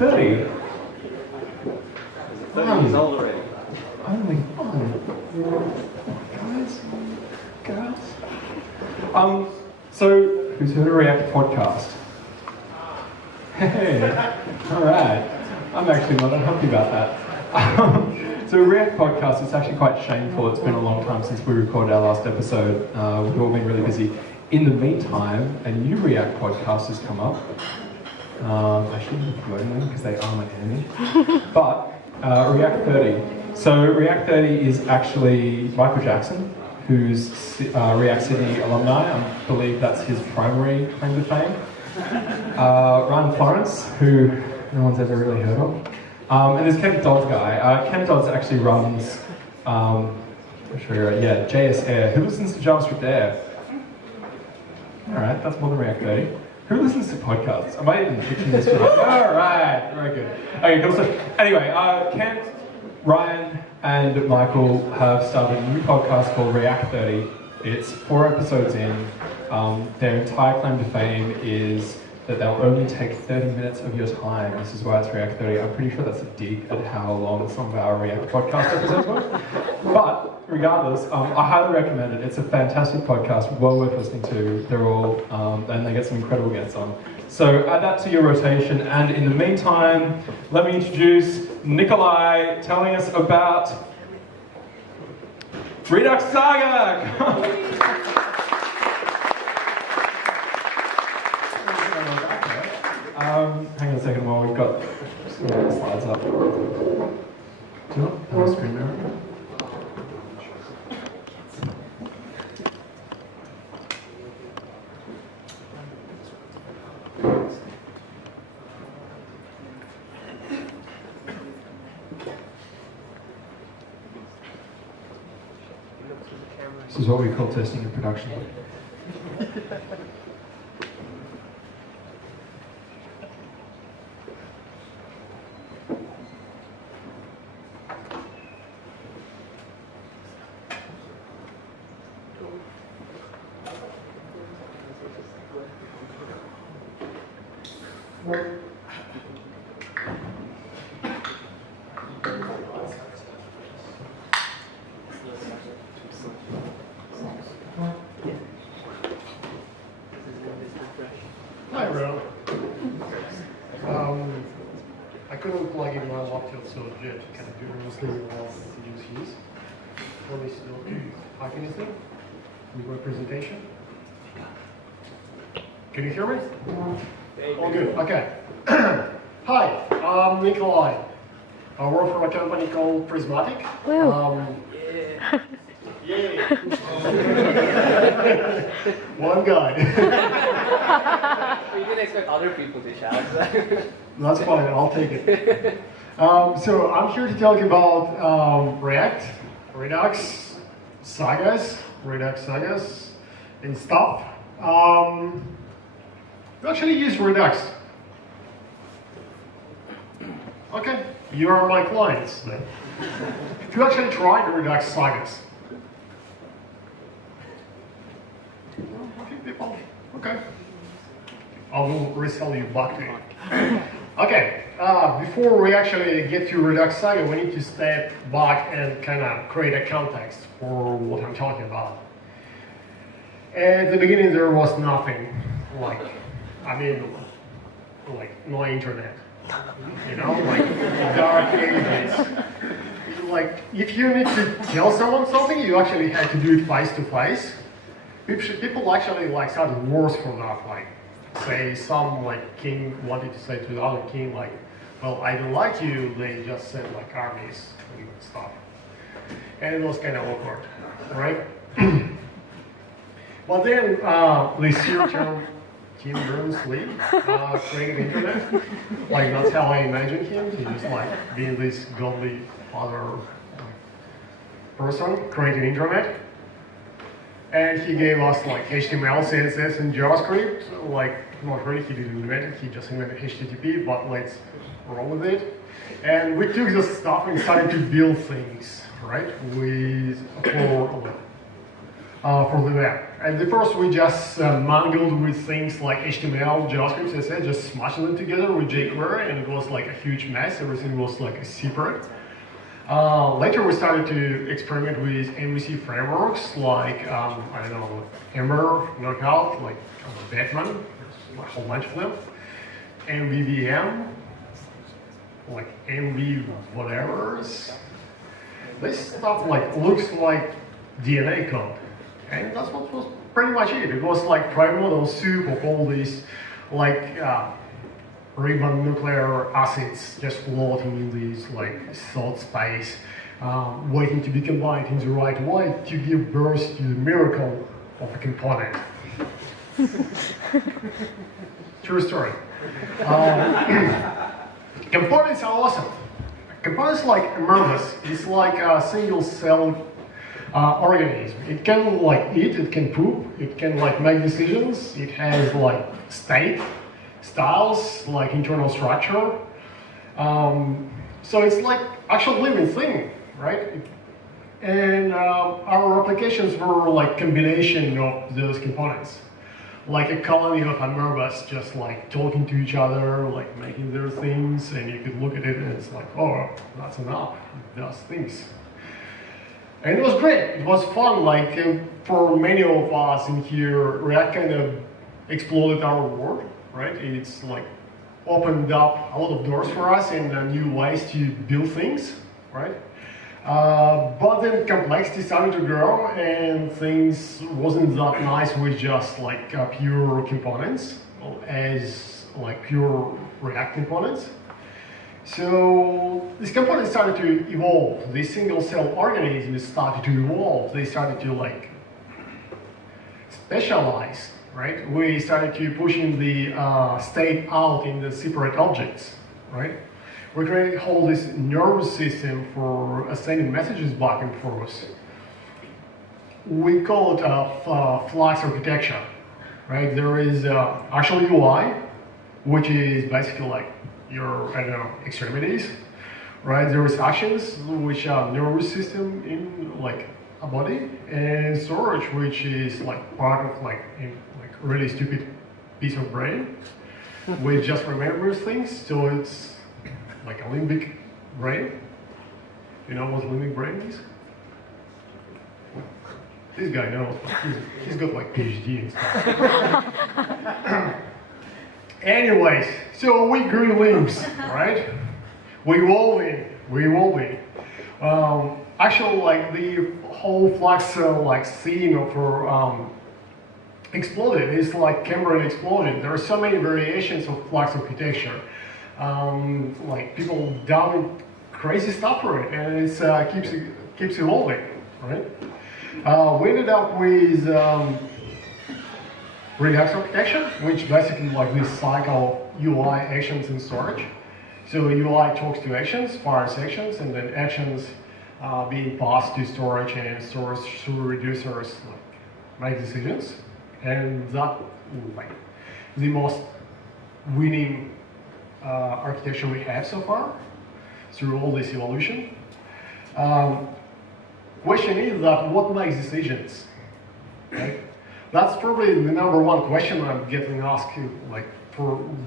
30. 30 years old already. Only fun. Guys, girls. So, who's heard a React podcast? Hey, all right. I'm actually not unhappy about that. So, a React podcast, it's actually quite shameful. It's been a long time since we recorded our last episode. We've all been really busy. In the meantime, a new React podcast has come up. I shouldn't be promoting them because they are my enemy. But React 30. So React 30 is actually Michael Jackson, who's REACTSYD alumni. I believe that's his primary claim to fame. Ryan Florence, who no one's ever really heard of. And there's Kent Dodds guy. Kent Dodds actually runs, I'm sure you're right, yeah, JS Air. Who listens to JavaScript Air? Alright, that's more than React 30. Who listens to podcasts? Am I even pitching this right? Alright, very good. Okay, cool. So, anyway, Kent, Ryan, and Michael have started a new podcast called React 30. It's 4 episodes in. Their entire claim to fame is that they'll only take 30 minutes of your time. This is why it's React 30. I'm pretty sure that's a dig at how long some of our React podcast episodes were. But regardless, I highly recommend it. It's a fantastic podcast, well worth listening to. They're all, and they get some incredible guests on. So add that to your rotation. And in the meantime, let me introduce Nikolay telling us about Redux Saga. Hang on a second while we've got some more slides up. Do you not have a screen mirror? This is what we call testing in production. Hi everyone. I couldn't plug in my laptop, so Jet can do mostly what to use his. Let me still type anything with my presentation. Can you hear me? All good, okay. Hi, I'm Nikolay. I work for a company called Prismatic. Yeah. One guy. We didn't expect other people to shout. That's fine, I'll take it. So I'm here to talk about React, Redux, sagas, Redux sagas, and stuff. We actually use Redux. Okay, you are my clients then. You actually tried Redux sagas. People. Okay. I will resell you back to you. Okay, before we actually get to Redux Saga, we need to step back and kind of create a context for what I'm talking about. At the beginning, there was nothing like no internet. You know, like dark ages. Like, if you need to tell someone something, you actually had to do it face to face. People actually like started wars for that, like say some like king wanted to say to the other king like, well, I don't like you, they just sent like armies and stuff. And it was kind of awkward, right? But then this year Tim Berners-Lee created the internet. Like that's how I imagine him. He just like being this godly father person, creating internet. And he gave us like HTML, CSS, and JavaScript. Like, not really, he didn't invent it, he just invented HTTP, but let's roll with it. And we took this stuff and started to build things, right? for the web. And the first we just mangled with things like HTML, JavaScript, CSS, just smashing them together with jQuery, and it was like a huge mess. Everything was like separate. Later we started to experiment with MVC frameworks like, I don't know, Ember, Knockout, like Batman, there's a whole bunch of them. MVVM, like MV whatevers. This stuff like looks like DNA code. And that's what was pretty much it. It was like primordial soup of all these like ribbon nuclear acids just floating in this like thought space, waiting to be combined in the right way to give birth to the miracle of a component. True story. Components are awesome. Components like Mervis is like a single cell organism. It can like eat, it can poop, it can like make decisions, it has like state, styles, like internal structure. So it's like actual living thing, right? And our applications were like combination of those components. Like a colony of amoebas just like talking to each other, like making their things, and you could look at it and it's like, oh, that's enough, it does things. And it was great, it was fun, like for many of us in here, React kind of exploded our world, right? It's like opened up a lot of doors for us and new ways to build things, right? But then complexity started to grow and things wasn't that nice with just like pure components as like pure React components. So these components started to evolve. These single cell organisms started to evolve. They started to like specialize, right? We started to pushing the state out in the separate objects, right? We created a whole this nervous system for sending messages back and forth. We call it Flux architecture, right? There is actual UI, which is basically like your, I don't know, extremities, right? There is actions, which are nervous system in like a body, and storage, which is like part of like really stupid piece of brain, which just remembers things. So it's like a limbic brain. You know what limbic brain is? This guy knows. He's got like PhD and stuff. Anyways, so we grew limbs, right? We evolving. Actually, like the whole Flux like scene of exploded. It's like Cambrian explosion. There are so many variations of Flux architecture. Like people done crazy stuff for it, and it keeps evolving, right? We ended up with redux architecture, which basically like this cycle of UI, actions, and storage. So UI talks to actions, fires actions, and then actions being passed to storage, and storage through reducers like make decisions, and that like the most winning architecture we have so far through all this evolution. Question is that what makes decisions, right? That's probably the number one question I'm getting asked, like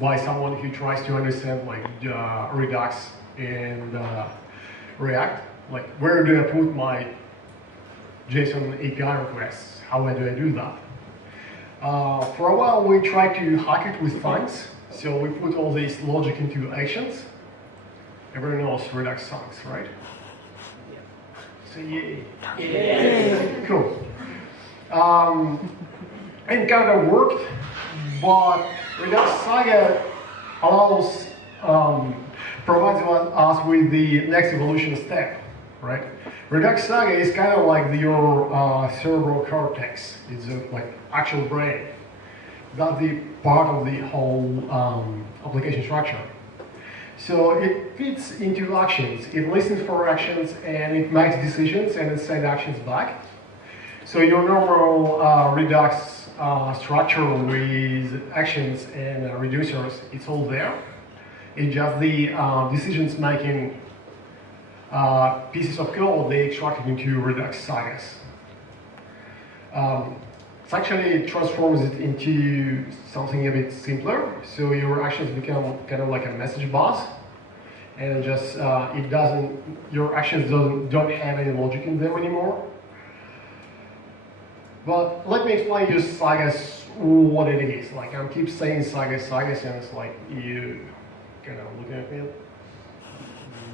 by someone who tries to understand like Redux and React. Like, where do I put my JSON API requests? How do I do that? For a while, we tried to hack it with functions. So we put all this logic into actions. Everyone knows Redux songs, right? So yay. Yeah. Cool. And kind of worked, but Redux Saga allows, provides us with the next evolution step, right? Redux Saga is kind of like your cerebral cortex. It's like actual brain. That's the part of the whole application structure. So it fits into actions. It listens for actions and it makes decisions and it sends actions back. So your normal Redux structure with actions and reducers, it's all there. It's just the decisions making pieces of code they extracted into Redux sagas. It actually transforms it into something a bit simpler. So your actions become kind of like a message bus, and just it doesn't. Your actions don't have any logic in them anymore. But let me explain you sagas what it is. Like I keep saying sagas, sagas, and it's like you kind of looking at me.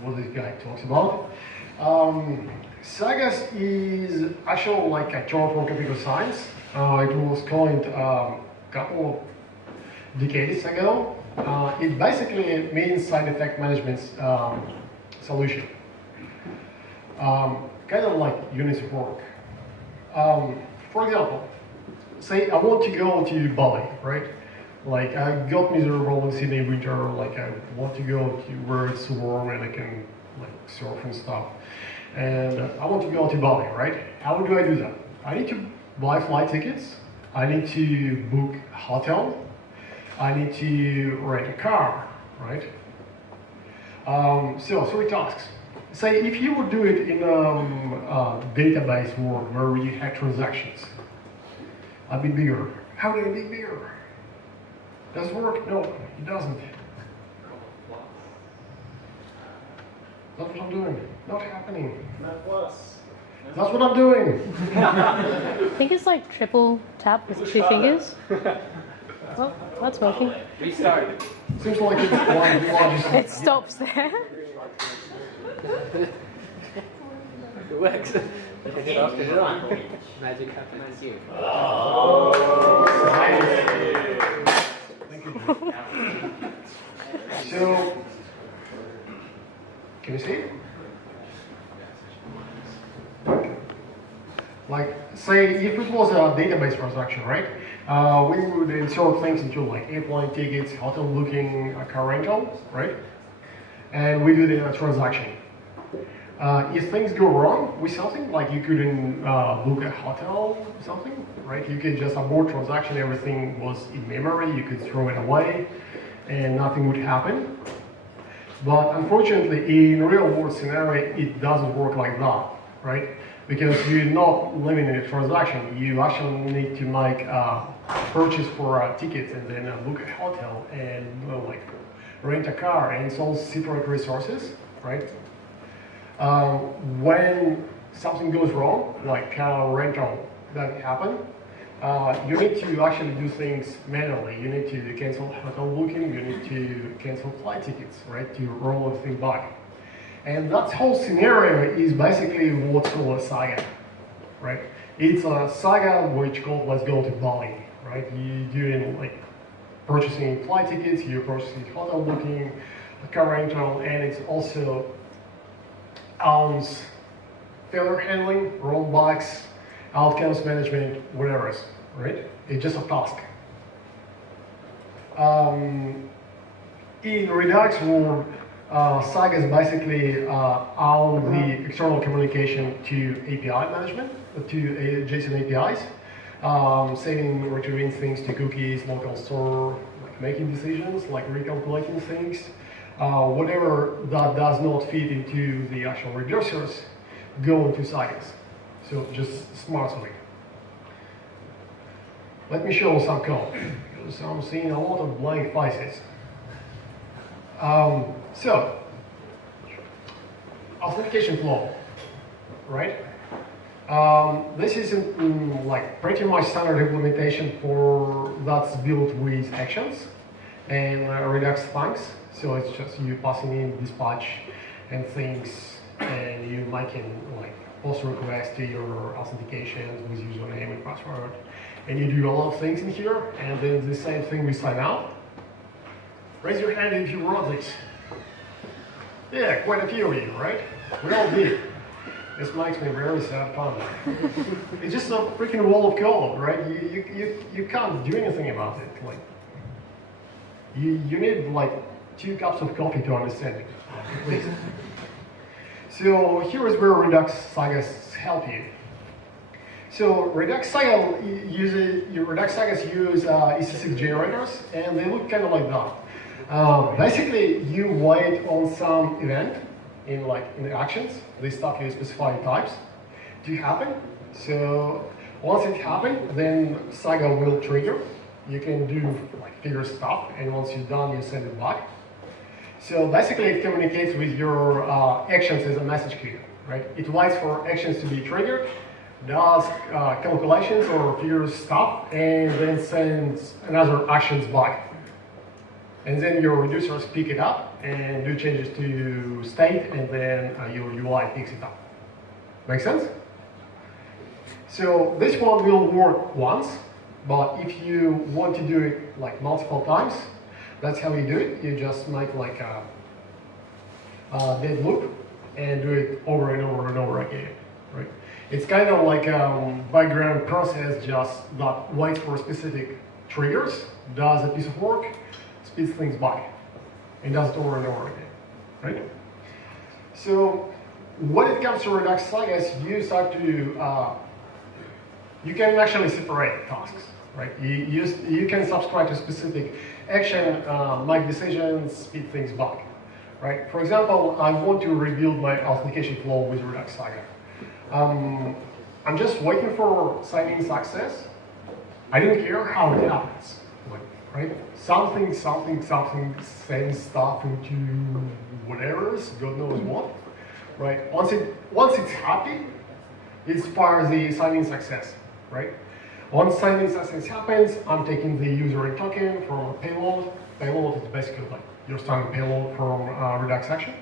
What this guy talks about. Sagas is actually like a term from computer science. It was coined a couple of decades ago. It basically means side effect management solution. Kind of like units of work. For example, say I want to go to Bali, right? Like I got miserable in Sydney winter, like I want to go to where it's warm and I can like surf and stuff. And I want to go to Bali, right? How do I do that? I need to buy flight tickets, I need to book a hotel, I need to rent a car, right? So three tasks. Say if you would do it in a database world where you have transactions, I'd be bigger. How do I be bigger? Does it work? No, it doesn't. That's what I'm doing. Not happening. That's what I'm doing. I think it's like triple tap with two fingers. Oh, that's working. Restart. Seems like it's one largest. It stops there. It works. Turn it off, turn it on. Magic happens here. Thank you. So, can you see? Like, say, if it was a database transaction, right? We would insert things into like airplane tickets, hotel booking, car rental, right? And we do it in a transaction. If things go wrong with something, like you couldn't book a hotel or something, right? You could just abort transaction, everything was in memory, you could throw it away, and nothing would happen. But unfortunately, in real world scenario, it doesn't work like that, right? Because you're not living in a transaction, you actually need to make a purchase for a ticket and then book a hotel and like rent a car, and it's all separate resources, right? When something goes wrong, like car rental doesn't happen, you need to actually do things manually. You need to cancel hotel booking, you need to cancel flight tickets, right, to roll everything back. And that whole scenario is basically what's called a saga, right? It's a saga which called Let's Go to Bali, right? You're doing like purchasing flight tickets, you're purchasing hotel booking, car rental, and it's also failure handling, rollbacks, outcomes management, whatever else, right? It's just a task. In Redux world, SAGAS basically own the external communication to API management, to JSON APIs, saving, retrieving things to cookies, local store, like making decisions, like recalculating things. Whatever that does not fit into the actual reducers go into SAGAS. So just smartly. Let me show some code, because I'm seeing a lot of blank faces. So, authentication flow, right? This is like pretty much standard implementation for that's built with actions and Redux thanks. So it's just you passing in dispatch and things, and you making like post requests to your authentications with username and password, and you do a lot of things in here. And then the same thing with sign out. Raise your hand if you wrote this. Yeah, quite a few of you, right? We all did. This makes me very sad fun. It's just a freaking wall of code, right? You can't do anything about it. Like you need like 2 cups of coffee to understand it. Please. So here is where Redux sagas help you. So Redux sagas use EC6 generators, and they look kind of like that. Basically, you wait on some event in the actions, this stuff you specify types, to happen. So Once it happens, then Saga will trigger. You can do like figure stuff, and once you're done, you send it back. So basically, it communicates with your actions as a message queue, right? It waits for actions to be triggered, does calculations or figures stuff, and then sends another actions back. And then your reducers pick it up and do changes to state, and then your UI picks it up. Make sense? So this one will work once, but if you want to do it like multiple times, that's how you do it. You just make like a dead loop and do it over and over and over again, right? It's kind of like a background process just that waits for specific triggers, does a piece of work, speeds things back, and does it over and over again, right? So when it comes to redux sagas, you start to, you can actually separate tasks, right? You can subscribe to specific action, make decisions, speed things back, right? For example, I want to rebuild my authentication flow with redux saga. I'm just waiting for sign-in success. I don't care how it happens, like, right? Something sends stuff into whatever's, God knows what, right? Once it's happy, it fires the sign-in success, right? Once sign-in success happens, I'm taking the user token from a payload. Payload is basically like your standard payload from Redux action.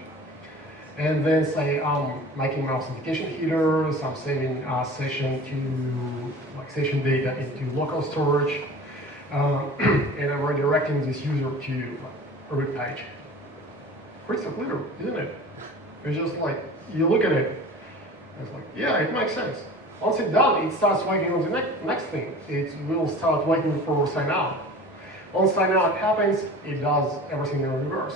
And then say I'm making my authentication headers, I'm saving session to like session data into local storage, and I'm redirecting this user to a root page. Pretty clear, isn't it? It's just like you look at it, it's like, yeah, it makes sense. Once it's done, it starts waiting on the next thing. It will start waiting for sign out. Once sign out happens, it does everything in reverse.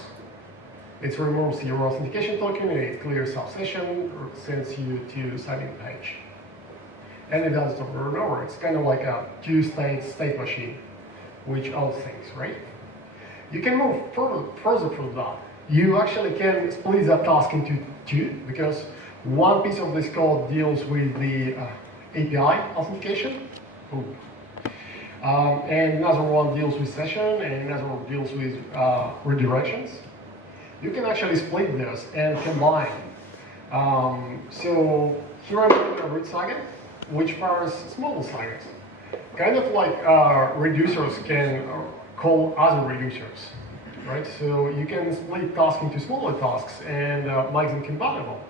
It removes your authentication token, it clears up session, or sends you to sign-in page. And it does it over and over. It's kind of like a two-state state machine, which all things, right? You can move further from that. You actually can split that task into two, because one piece of this code deals with the API authentication, and another one deals with session, and another one deals with redirections. You can actually split this and combine. So here I'm doing a root saga, which fires small sagas. Kind of like reducers can call other reducers, right? So you can split tasks into smaller tasks and make them compatible.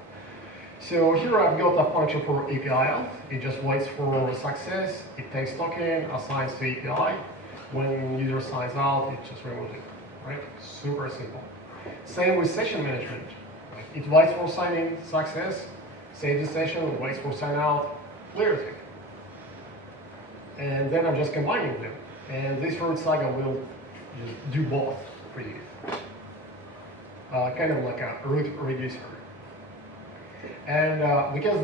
So here I've got a function for API out. It just waits for success. It takes token, assigns to API. When user signs out, it just removes it, right? Super simple. Same with session management. It waits for sign-in success, saves the session, waits for sign out, clears it. And then I'm just combining them. And this root saga will just do both for you. Kind of like a root reducer. And because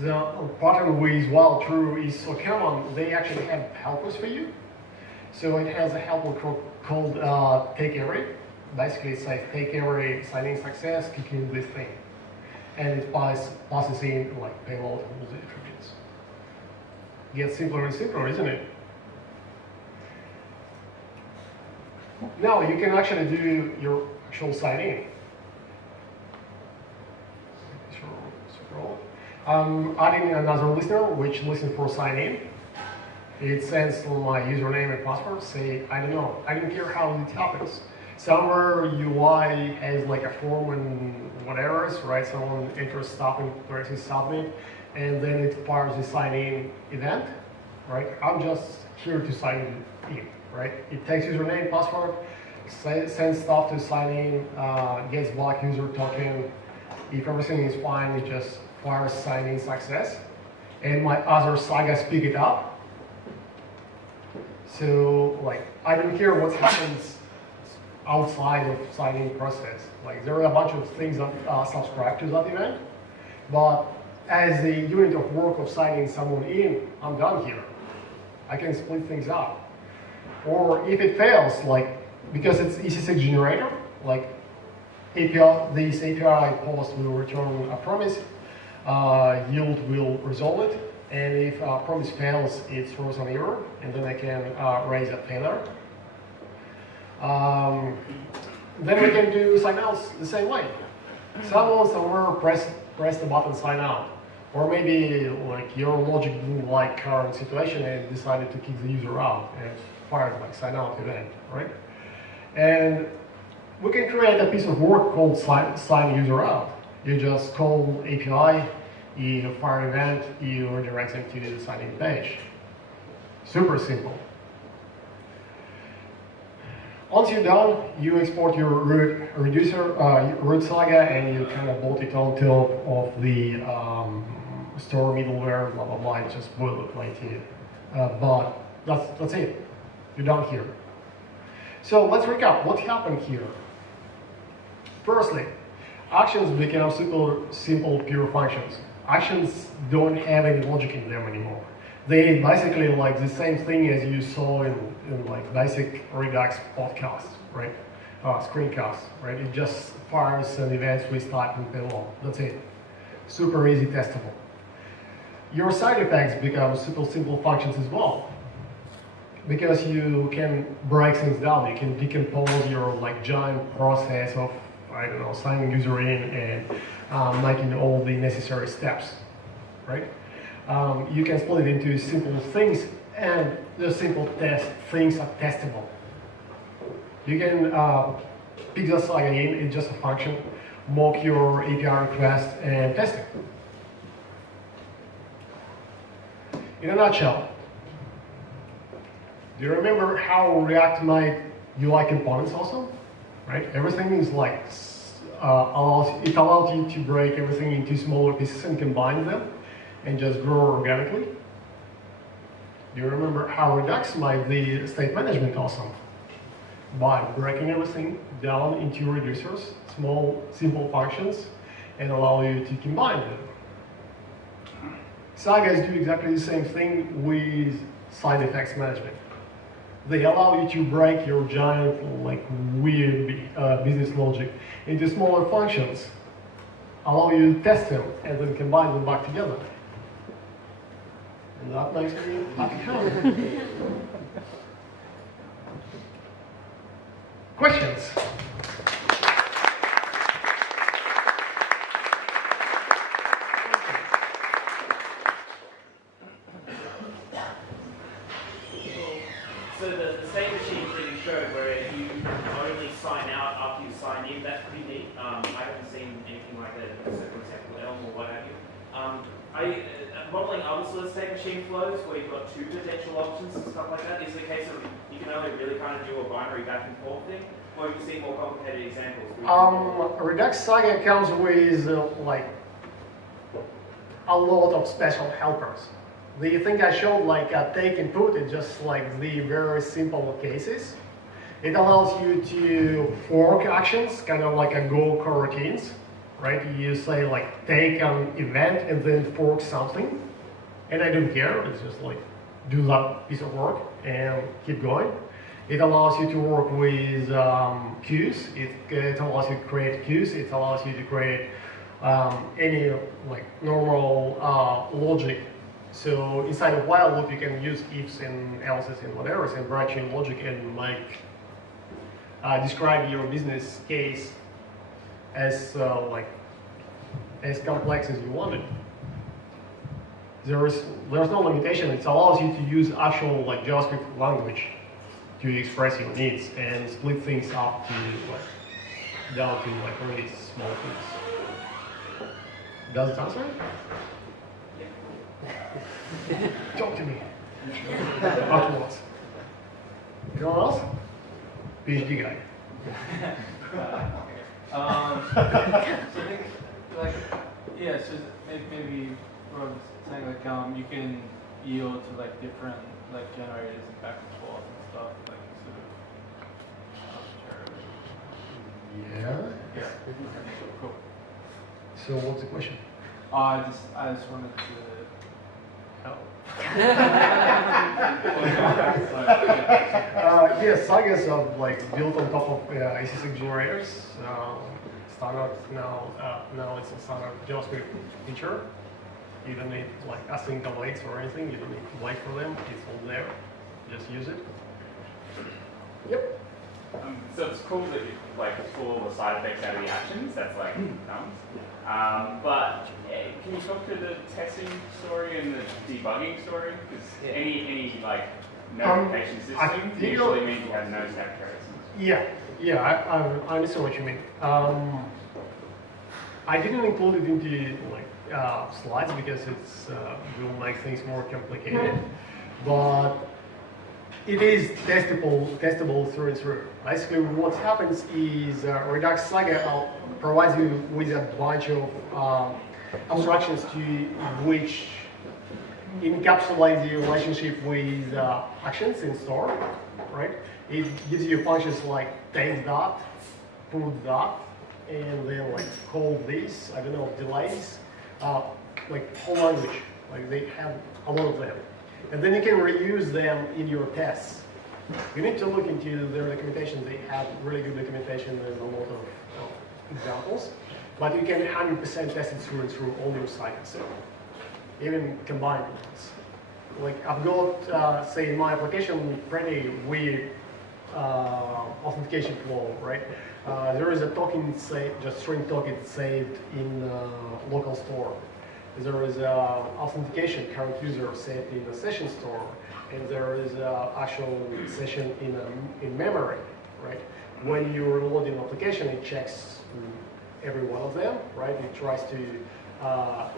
the pattern with while true is so common, they actually have helpers for you. So it has a helper called take every. Basically, it says take every sign-in success, kick in this thing. And it passes in like payload and all the attributes. Gets simpler and simpler, isn't it? Now you can actually do your actual sign-in. Adding another listener, which listens for sign-in. It sends my username and password, say, I don't know, I don't care how it happens. Somewhere UI has like a form and whatever, right? Someone enters stuff and presses submit, and then it fires the sign-in event, right? I'm just here to sign in, right? It takes username, password, sends stuff to sign in, gets back user token. If everything is fine, it just fires sign-in success, and my other sagas pick it up. So, like, I don't care what happens outside of sign-in process. Like, there are a bunch of things that subscribe to that event, but as a unit of work of signing someone in, I'm done here. I can split things up. Or if it fails, like, because it's EC6 generator, like, this API post will return a promise, yield will resolve it, And if promise fails, it throws an error, and then I can raise a failure. Then we can do sign-outs the same way. Someone somewhere press the button sign out. Or maybe like your logic didn't like current situation and decided to kick the user out and fired like sign out event, right? And we can create a piece of work called sign user out. You just call API, you fire event, you redirect them to the signing page. Super simple. Once you're done, you export your root saga, and you kind of bolt it on top of the store middleware, blah blah blah. It's just boilerplate here, but that's it. You're done here. So let's recap what happened here. Firstly, actions become simple pure functions. Actions don't have any logic in them anymore. They basically like the same thing as you saw in like basic Redux podcasts, right? Screencasts, right? It just fires an events with type and payload. That's it. Super easy testable. Your side effects become simple functions as well, because you can break things down. You can decompose your like giant process of, I don't know, signing user in and making all the necessary steps, right? You can split it into simple things, and the simple things are testable. You can pick the saga in, it's just a function, mock your API request, and test it. In a nutshell, do you remember how React made UI components also? Right? Everything is like, it allows you to break everything into smaller pieces and combine them and just grow organically. Do you remember how Redux made the state management awesome? By breaking everything down into reducers, small, simple functions, and allow you to combine them. Sagas do exactly the same thing with side effects management. They allow you to break your giant, like, weird business logic into smaller functions, allow you to test them, and then combine them back together. And that makes me happy. Questions? So the state machine that you showed where you only sign out after you sign in, that's pretty neat. I haven't seen anything like that, so for example, Elm or what have you. Modeling other sort of state machine flows where you've got two potential options and stuff like that, is it a case of you can only really kind of do a binary back and forth thing, or you can see more complicated examples? Redux Saga comes with like a lot of special helpers. The thing I showed, like a take and put, is just like the very simple cases. It allows you to fork actions, kind of like a Go coroutines, right? You say like take an event and then fork something, and I don't care. It's just like do that piece of work and keep going. It allows you to work with queues. It allows you to create queues. It allows you to create any like normal logic. So inside of while loop, you can use ifs and else's and whatever, and branching logic and like describe your business case as as complex as you want it. There's no limitation. It allows you to use actual like JavaScript language to express your needs and split things up to like down to like really small things. Does it answer it? Talk to me. Afterwards. Anyone else? PhD guy. So I think, like, yeah, so maybe what I was saying, like, you can yield to like different like generators and back and forth and stuff, like sort of arbitrary. Yeah. Yeah. Cool. So what's the question? I just wanted to help. Yes, sagas are like built on top of EC6 generators. Standard now it's a standard JavaScript feature. You don't need like async awaits or anything. You don't need to wait for them. It's all there. Just use it. Yep. So it's cool that you like pull all the side effects out of the actions. That's like comes. But can you talk to the testing story and the debugging story? Because any like notification system usually means you have no stack traces. Yeah, I understand what you mean. I didn't include it into like slides because it's will make things more complicated, but it is testable through and through. Basically, what happens is Redux Saga provides you with a bunch of abstractions to which encapsulate the relationship with actions in store, right? It gives you functions like take dot, put dot, and then like call this, I don't know, delays, like whole language, like they have a lot of them. And then you can reuse them in your tests. You need to look into their documentation. They have really good documentation and a lot of examples. But you can 100% test it through and through all your sites, even combined ones. Like I've got, say, in my application, pretty weird authentication flow, right? There is a token, just string token saved in local store. There is authentication current user saved in the session store, and there is actual session in memory, right? When you're loading an application, it checks every one of them, right? It tries to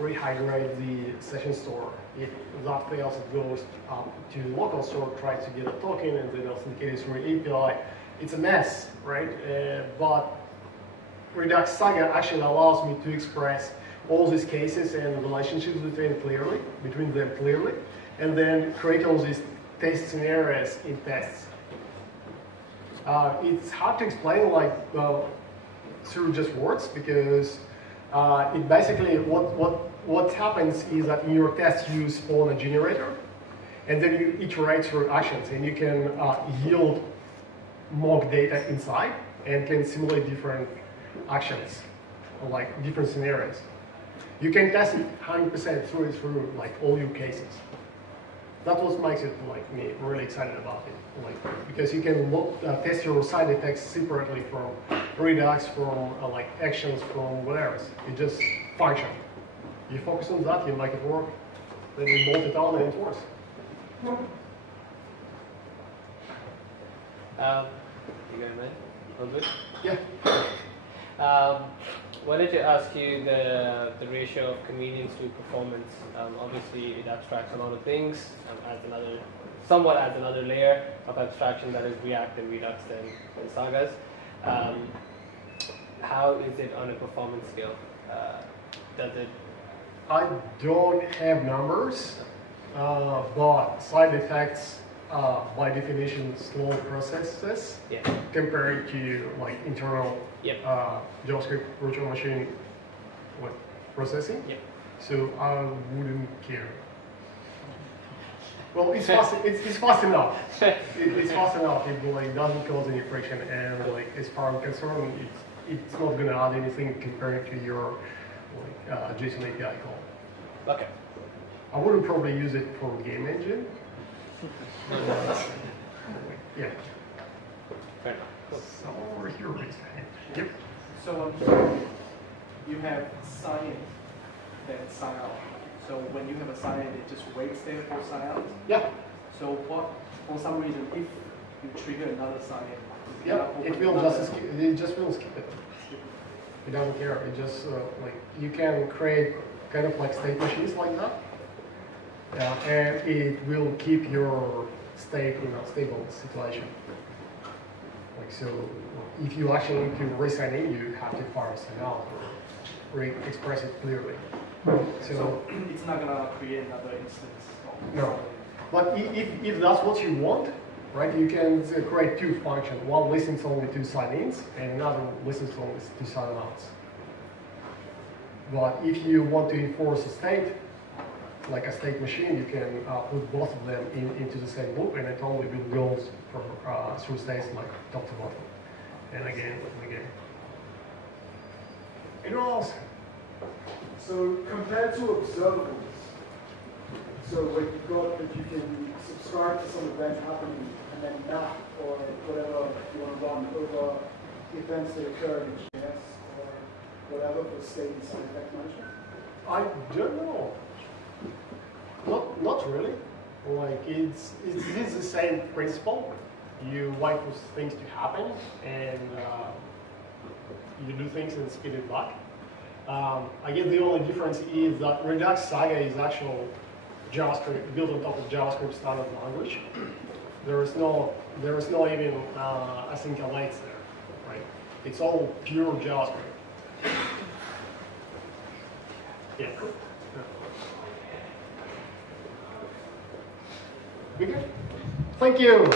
rehydrate the session store. If that fails, it goes to the local store, tries to get a token, and then authenticates through API. It's a mess, right? But Redux Saga actually allows me to express all these cases and relationships between them clearly, and then create all these test scenarios in tests. It's hard to explain like through just words because it basically what happens is that in your test you spawn a generator, and then you iterate through actions, and you can yield mock data inside and can simulate different actions, like different scenarios. You can test it 100% through and through, like all your cases. That's what makes it like me really excited about it, like because you can test your side effects separately from Redux, from like actions, from whatever. It just function. You focus on that, you make it work, then you bolt it on and it works. You going, man? All good? Yeah. Wanted to ask you the ratio of convenience to performance. Obviously, it abstracts a lot of things, somewhat adds another layer of abstraction that is React and Redux and Sagas. How is it on a performance scale? Does it? I don't have numbers, but side effects by definition slow processes compared to like internal JavaScript virtual machine processing. So I wouldn't care. Well, it's fast. It's fast enough. It's fast enough. It like doesn't cause any friction, and like as far as I'm concerned, it's not going to add anything compared to your like JSON API call. Okay. I wouldn't probably use it for game engine. Yeah. Fair enough. Cool. Someone over here raised their hand. Yep. So you have sign then sign out. So when you have a sign in, it just waits there for sign out. Yeah. So what, for some reason, if you trigger another sign in, Yeah. It will just skip. It just will skip it. It doesn't care. It just like you can create kind of like state machines like that. And it will keep your state in a stable situation. Like so, if you actually need to resign in, you have to fire a sign out or express it clearly. So it's not gonna create another instance. No, but if that's what you want, right? You can create two functions. One listens only to sign-ins, and another listens only to sign-outs. But if you want to enforce a state, like a state machine, you can put both of them into the same loop, and it only goes from through states like top to bottom, and again and again. Anyone else? So compared to observables, So what you've got that you can subscribe to some event happening and then map or whatever you want to run over events that occur in JS or whatever for state and side effect management? I don't know. Not really. Like it's the same principle. You wait for things to happen and you do things and speed it back. I guess the only difference is that Redux Saga is actual JavaScript built on top of JavaScript standard language. There is no even async awaits there, right? It's all pure JavaScript. Yeah. We good? Thank you.